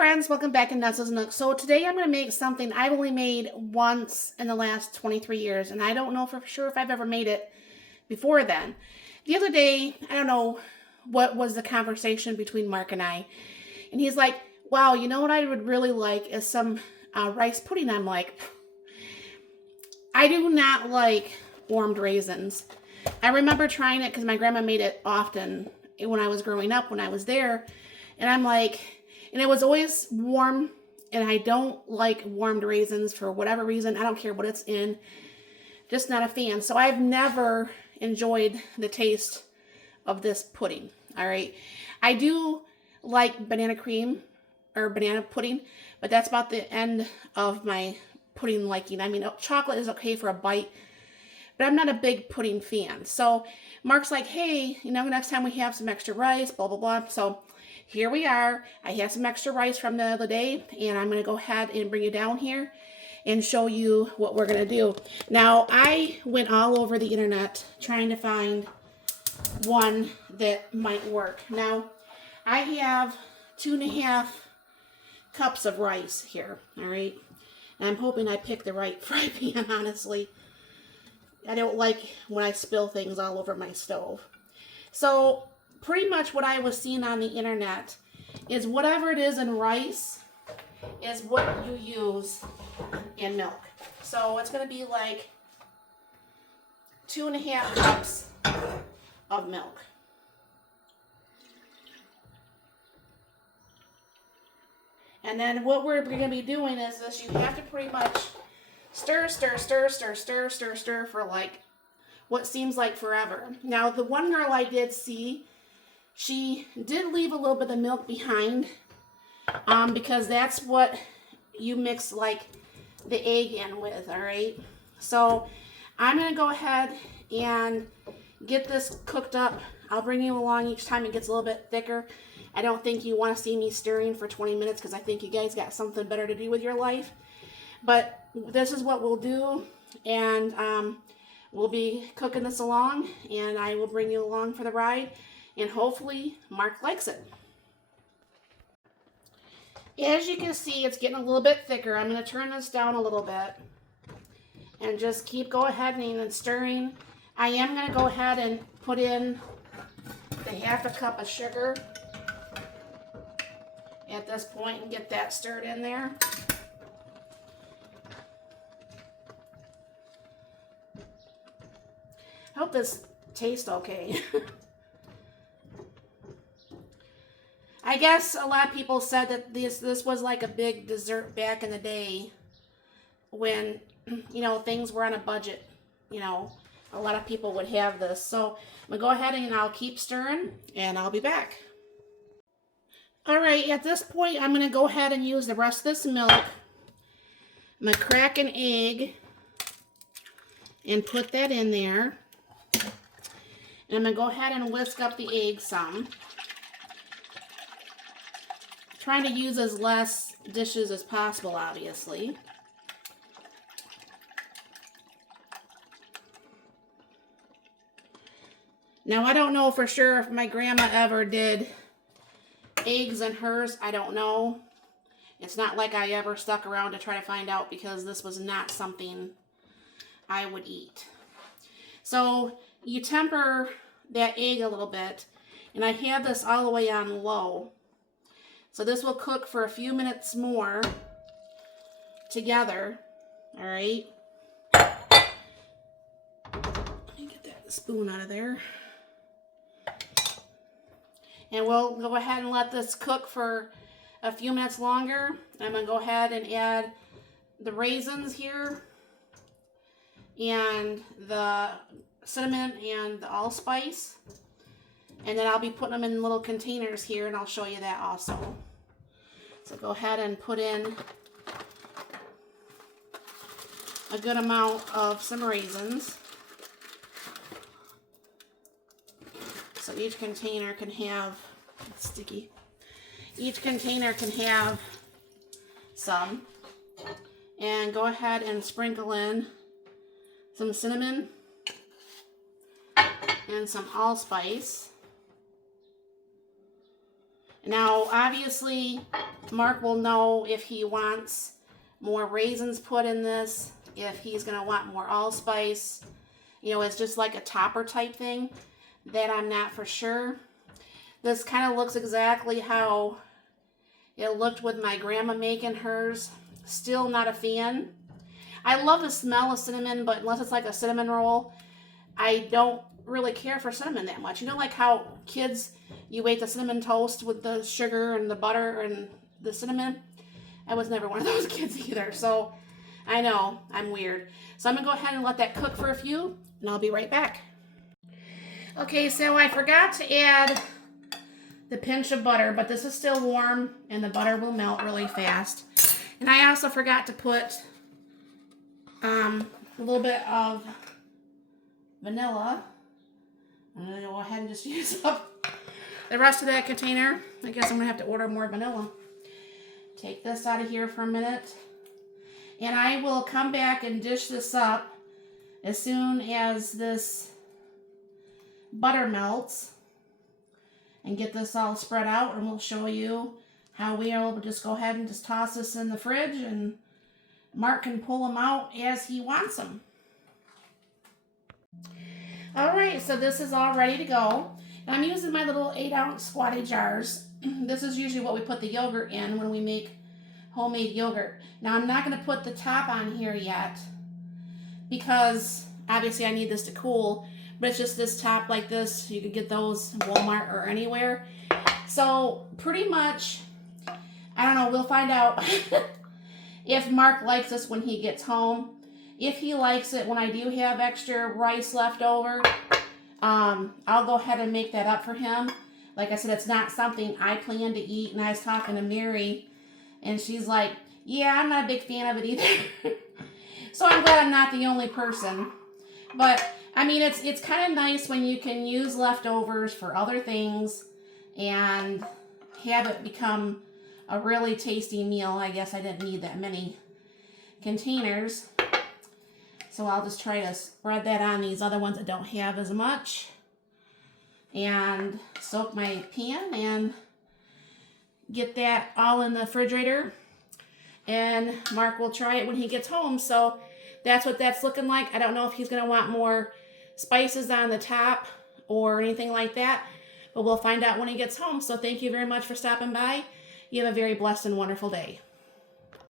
friends, welcome back to Nook. So today I'm going to make something I've only made once in the last 23 years, and I don't know for sure if I've ever made it before then. The other day, I don't know what was the conversation between Mark and I, and he's like, wow, you know what I would really like is some rice pudding. I'm like, I do not like warmed raisins. I remember trying it because my grandma made it often when I was growing up, when I was there, and I'm like, and it was always warm, and I don't like warmed raisins for whatever reason. I don't care what it's in. Just not a fan. So I've never enjoyed the taste of this pudding. All right. I do like banana cream or banana pudding, but that's about the end of my pudding liking. I mean, chocolate is okay for a bite, but I'm not a big pudding fan. So Mark's like, hey, you know, next time we have some extra rice, blah, blah, blah. So here we are. I have some extra rice from the other day, and I'm going to go ahead and bring you down here and show you what we're going to do. Now, I went all over the internet trying to find one that might work. Now, I have 2.5 cups of rice here, all right? And I'm hoping I picked the right fry pan, honestly. I don't like when I spill things all over my stove. So pretty much what I was seeing on the internet is whatever it is in rice is what you use in milk. So it's going to be like 2.5 cups of milk. And then what we're going to be doing is this. You have to pretty much stir for like what seems like forever. Now, the one girl I did see, she did leave a little bit of milk behind because that's what you mix like the egg in with, all right? So I'm going to go ahead and get this cooked up. I'll bring you along each time it gets a little bit thicker. I don't think you want to see me stirring for 20 minutes because I think you guys got something better to do with your life. But this is what we'll do, and we'll be cooking this along, and I will bring you along for the ride, and hopefully Mark likes it. As you can see, it's getting a little bit thicker. I'm going to turn this down a little bit and just keep go ahead and stirring. I am going to go ahead and put in the 1/2 cup of sugar at this point and get that stirred in there. I hope this tastes okay. I guess a lot of people said that this was like a big dessert back in the day when, you know, things were on a budget. You know, a lot of people would have this. So I'm going to go ahead and I'll keep stirring, and I'll be back. All right, at this point, I'm going to go ahead and use the rest of this milk. I'm going to crack an egg and put that in there. And I'm going to go ahead and whisk up the egg some. Trying to use as less dishes as possible, obviously. Now, I don't know for sure if my grandma ever did eggs in hers. I don't know. It's not like I ever stuck around to try to find out because this was not something I would eat. So you temper that egg a little bit, and I have this all the way on low. So this will cook for a few minutes more together. All right. Let me get that spoon out of there. And we'll go ahead and let this cook for a few minutes longer. I'm going to go ahead and add the raisins here and the cinnamon and the allspice. And then I'll be putting them in little containers here, and I'll show you that also. So go ahead and put in a good amount of some raisins. So each container can have, it's sticky, each container can have some. And go ahead and sprinkle in some cinnamon and some allspice. Now, obviously, Mark will know if he wants more raisins put in this, if he's going to want more allspice. You know, it's just like a topper type thing. That I'm not for sure. This kind of looks exactly how it looked with my grandma making hers. Still not a fan. I love the smell of cinnamon, but unless it's like a cinnamon roll, I don't really care for cinnamon that much. You know, like how kids, you ate the cinnamon toast with the sugar and the butter and the cinnamon? I was never one of those kids either, so I know, I'm weird. So I'm going to go ahead and let that cook for a few, and I'll be right back. Okay, so I forgot to add the pinch of butter, but this is still warm, and the butter will melt really fast. And I also forgot to put a little bit of vanilla. I'm going to go ahead and just use up the rest of that container. I guess I'm going to have to order more vanilla. Take this out of here for a minute. And I will come back and dish this up as soon as this butter melts and get this all spread out, and we'll show you how we are able to just go ahead and just toss this in the fridge, and Mark can pull them out as he wants them. Alright, so this is all ready to go. And I'm using my little 8-ounce squatty jars. This is usually what we put the yogurt in when we make homemade yogurt. Now I'm not going to put the top on here yet because obviously I need this to cool, but it's just this top like this. You could get those in Walmart or anywhere. So pretty much, I don't know, we'll find out if Mark likes this when he gets home. If he likes it when I do have extra rice left over, I'll go ahead and make that up for him. Like I said, it's not something I plan to eat, and I was talking to Mary, and she's like, yeah, I'm not a big fan of it either. So I'm glad I'm not the only person. But, I mean, it's kind of nice when you can use leftovers for other things and have it become a really tasty meal. I guess I didn't need that many containers. So I'll just try to spread that on these other ones that don't have as much. And soak my pan and get that all in the refrigerator. And Mark will try it when he gets home. So that's what that's looking like. I don't know if he's going to want more spices on the top or anything like that, but we'll find out when he gets home. So thank you very much for stopping by. You have a very blessed and wonderful day.